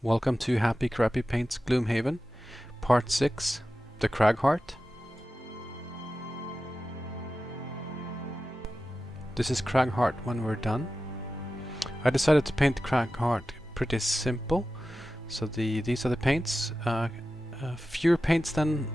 Welcome to Happy Crappy Paints Gloomhaven, Part 6, the Cragheart. This is Cragheart when we're done. I decided to paint the Cragheart pretty simple, so these are the paints. Fewer paints than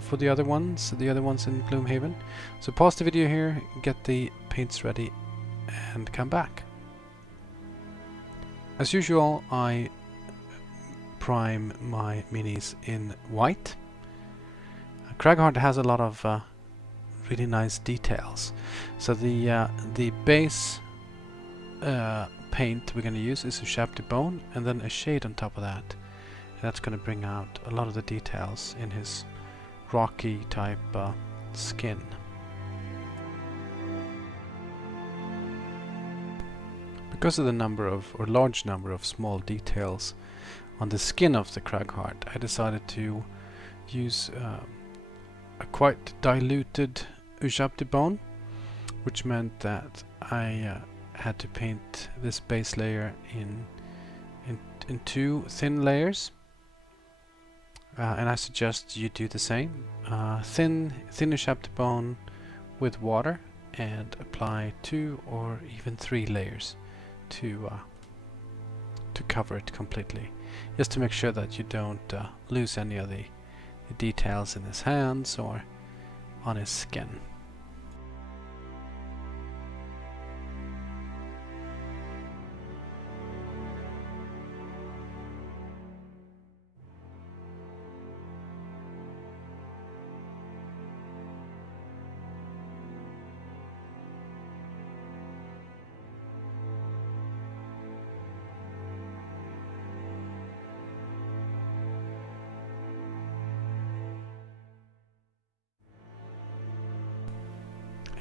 for the other ones in Gloomhaven. So pause the video here, get the paints ready, and come back. As usual, I prime my minis in white. Cragheart has a lot of really nice details. So the base paint we're going to use is Ushabti Bone, and then a shade on top of that. And that's going to bring out a lot of the details in his rocky type skin. Because of the large number of small details on the skin of the Cragheart, I decided to use a quite diluted Ushabti Bone, which meant that I had to paint this base layer in two thin layers, and I suggest you do the same. Thin Ushabti Bone with water, and apply 2 or even 3 layers to cover it completely, just to make sure that you don't lose any of the details in his hands or on his skin.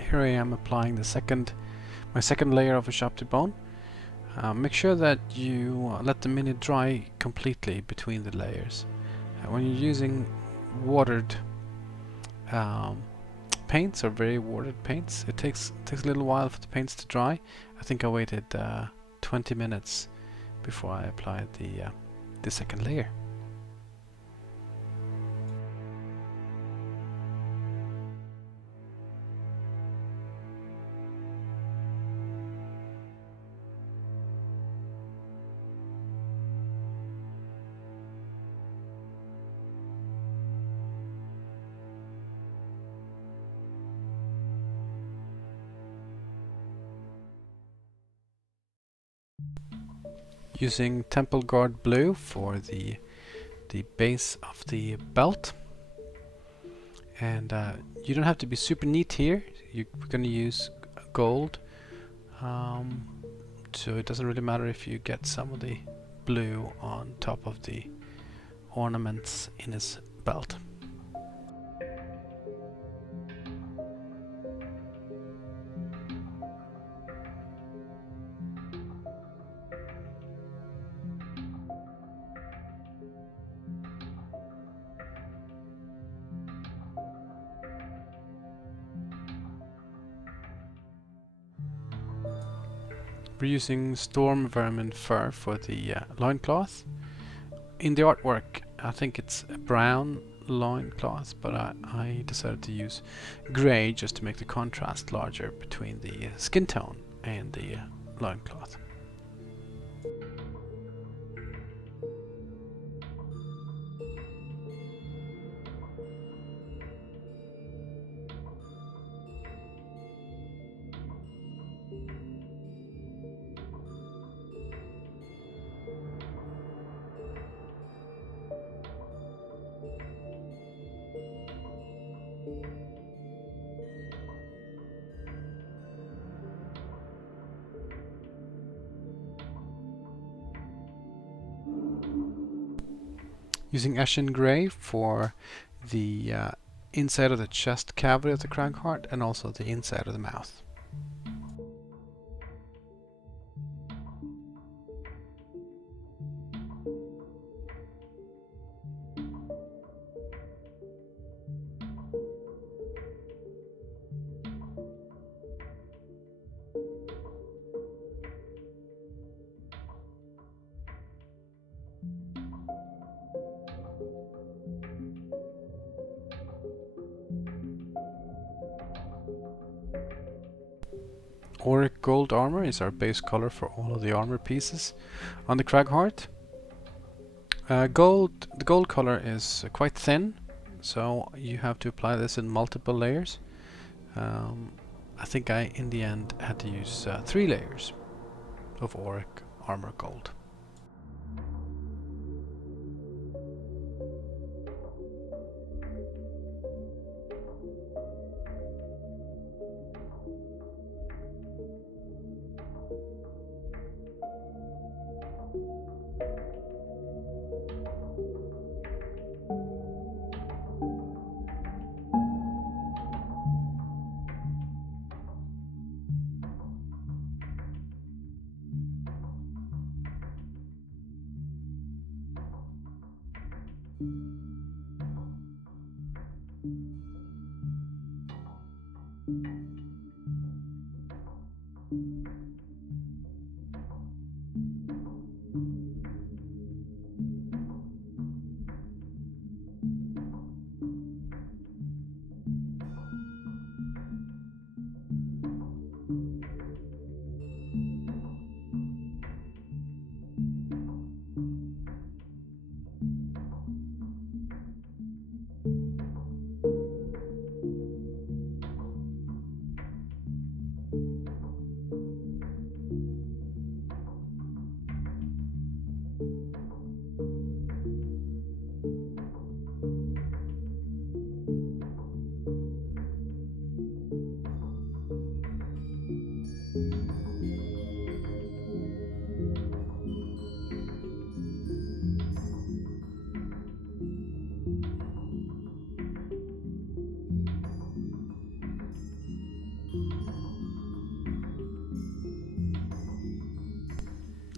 Here I am applying my second layer of Ushabti Bone. Make sure that you let the mini dry completely between the layers. When you're using watered paints or very watered paints, it takes a little while for the paints to dry. I think I waited 20 minutes before I applied the second layer. Using Temple Guard Blue for the base of the belt, and you don't have to be super neat here. You're going to use gold, so it doesn't really matter if you get some of the blue on top of the ornaments in his belt. We're using Stormvermin Fur for the loincloth. In the artwork, I think it's a brown loincloth, but I decided to use grey just to make the contrast larger between the skin tone and the loincloth. Using Eshin Grey for the inside of the chest cavity of the Cragheart, and also the inside of the mouth. Auric gold armor is our base color for all of the armor pieces on the Cragheart. The gold color is quite thin, so you have to apply this in multiple layers. I think I, in the end, had to use 3 layers of Auric armor gold.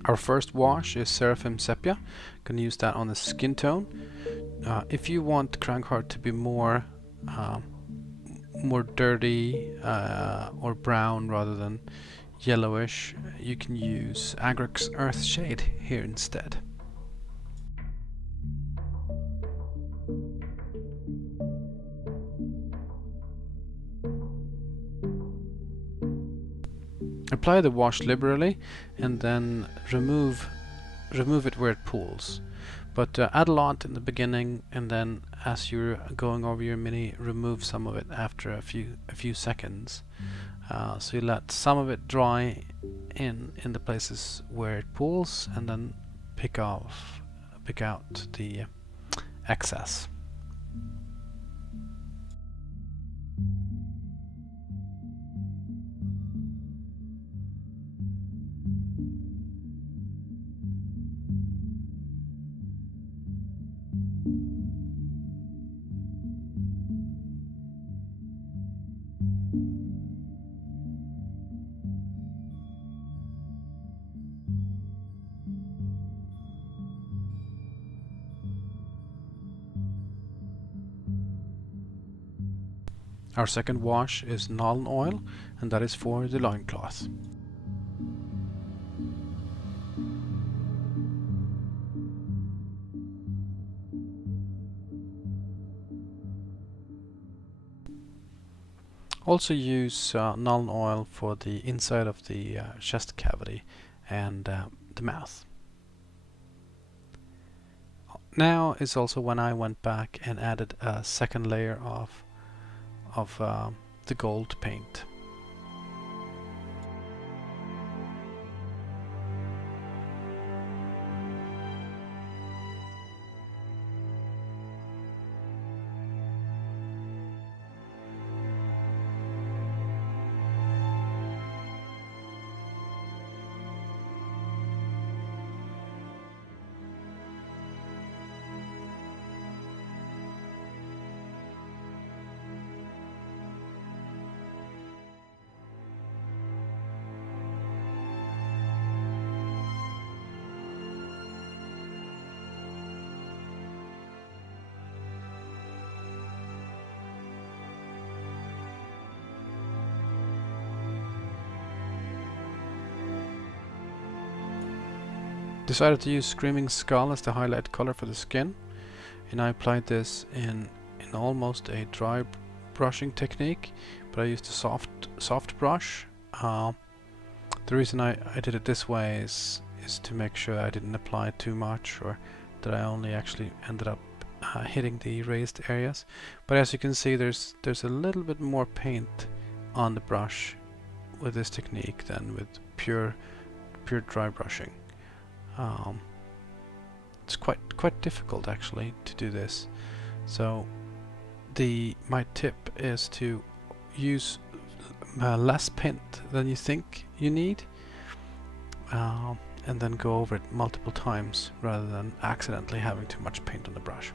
Our first wash is Seraphim Sephia. Gonna use that on the skin tone. If you want Cragheart to be more dirty or brown rather than yellowish, you can use Auric's Earth Shade here instead. Apply the wash liberally and then remove it where it pools. But add a lot in the beginning, and then as you're going over your mini, remove some of it after a few seconds. So you let some of it dry in the places where it pools, and then pick out the excess. Our second wash is Nuln Oil, and that is for the loincloth. Also use Nuln Oil for the inside of the chest cavity and the mouth. Now is also when I went back and added a second layer of the gold paint. Decided to use Screaming Skull as the highlight color for the skin, and I applied this in almost a dry brushing technique, but I used a soft brush The reason I did it this way is to make sure I didn't apply too much, or that I only actually ended up hitting the raised areas. But as you can see, there's a little bit more paint on the brush with this technique than with pure dry brushing. It's quite difficult actually to do this. So my tip is to use less paint than you think you need, and then go over it multiple times rather than accidentally having too much paint on the brush.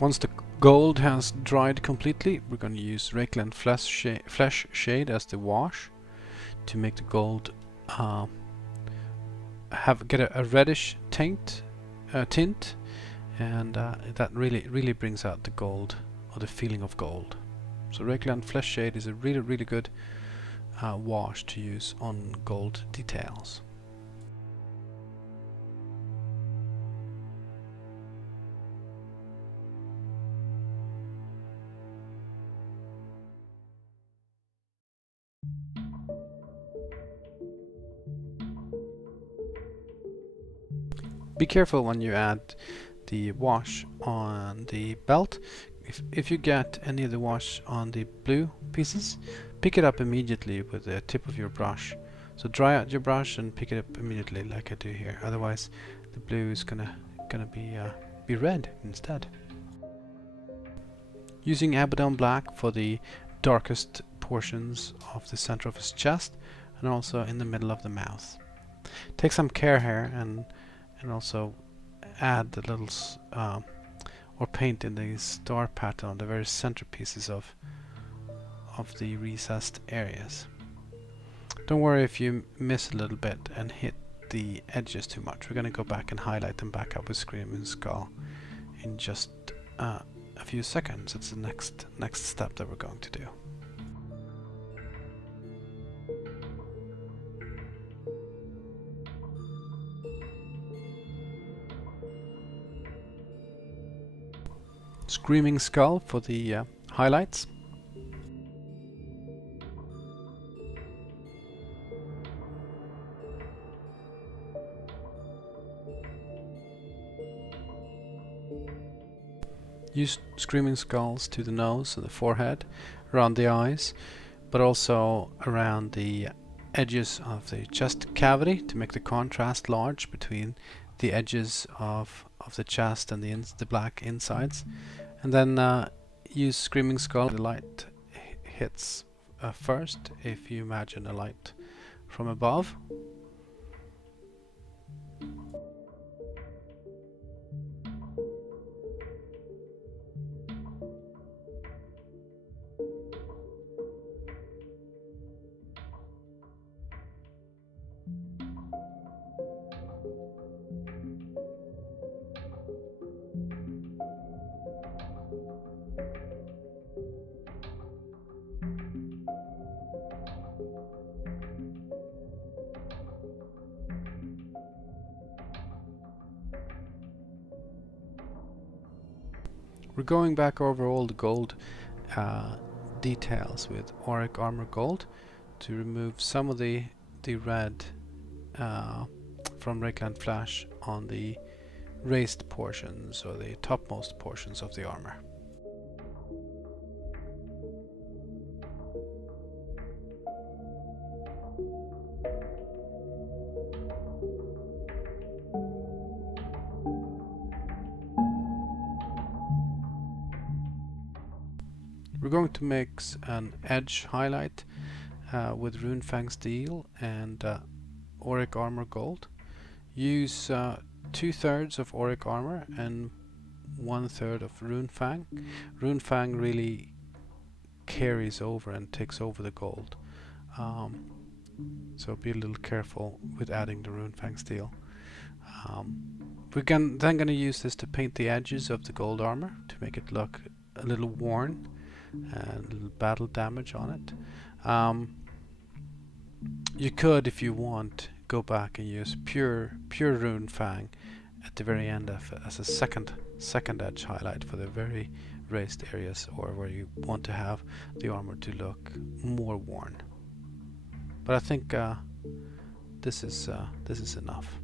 Once the gold has dried completely, we're going to use Reikland Fleshshade as the wash to make the gold get a reddish tint, and that really brings out the gold, or the feeling of gold. So Reikland Fleshshade is a really good wash to use on gold details. Be careful when you add the wash on the belt. If you get any of the wash on the blue pieces, pick it up immediately with the tip of your brush. So dry out your brush and pick it up immediately, like I do here. Otherwise, the blue is gonna be red instead. Using Abaddon Black for the darkest portions of the center of his chest and also in the middle of the mouth. Take some care here and also add the little or paint in the star pattern on the very centerpieces of the recessed areas. Don't worry if you miss a little bit and hit the edges too much. We're going to go back and highlight them back up with Screaming Skull in just a few seconds. It's the next step that we're going to do. Screaming Skull for the highlights. Use Screaming Skulls to the nose and the forehead, around the eyes, but also around the edges of the chest cavity to make the contrast large between the edges of the chest and the black insides. And then use Screaming Skull. The light hits first, if you imagine a light from above. We're going back over all the gold details with Auric Armour Gold to remove some of the red from Reikland Flash on the raised portions or the topmost portions of the armor. We're going to mix an edge highlight with Runefang Steel and Auric Armour Gold. Use 2/3 of Auric Armour and 1/3 of Runefang. Runefang really carries over and takes over the gold. So be a little careful with adding the Runefang Steel. We're then going to use this to paint the edges of the gold armor to make it look a little worn and a little battle damage on it. You could, if you want, go back and use pure Runefang at the very end as a second edge highlight for the very raised areas, or where you want to have the armor to look more worn. But I think this is enough.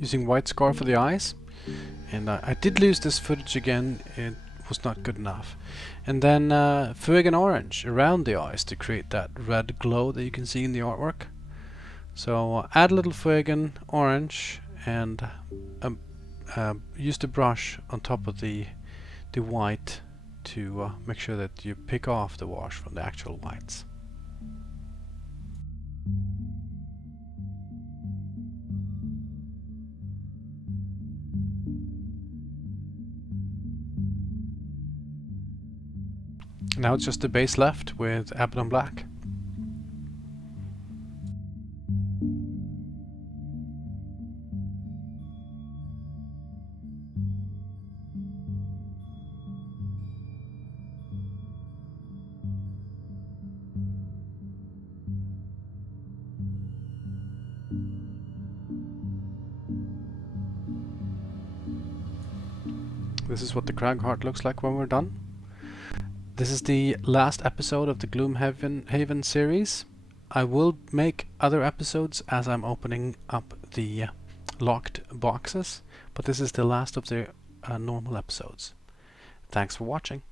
Using white scar for the eyes, and I did lose this footage again. It was not good enough. And then Fuegan Orange around the eyes to create that red glow that you can see in the artwork. So add a little Fuegan Orange and use the brush on top of the white to make sure that you pick off the wash from the actual whites. Now it's just the base left with Abaddon Black. This is what the Cragheart looks like when we're done. This is the last episode of the Gloomhaven series. I will make other episodes as I'm opening up the locked boxes, but this is the last of the normal episodes. Thanks for watching.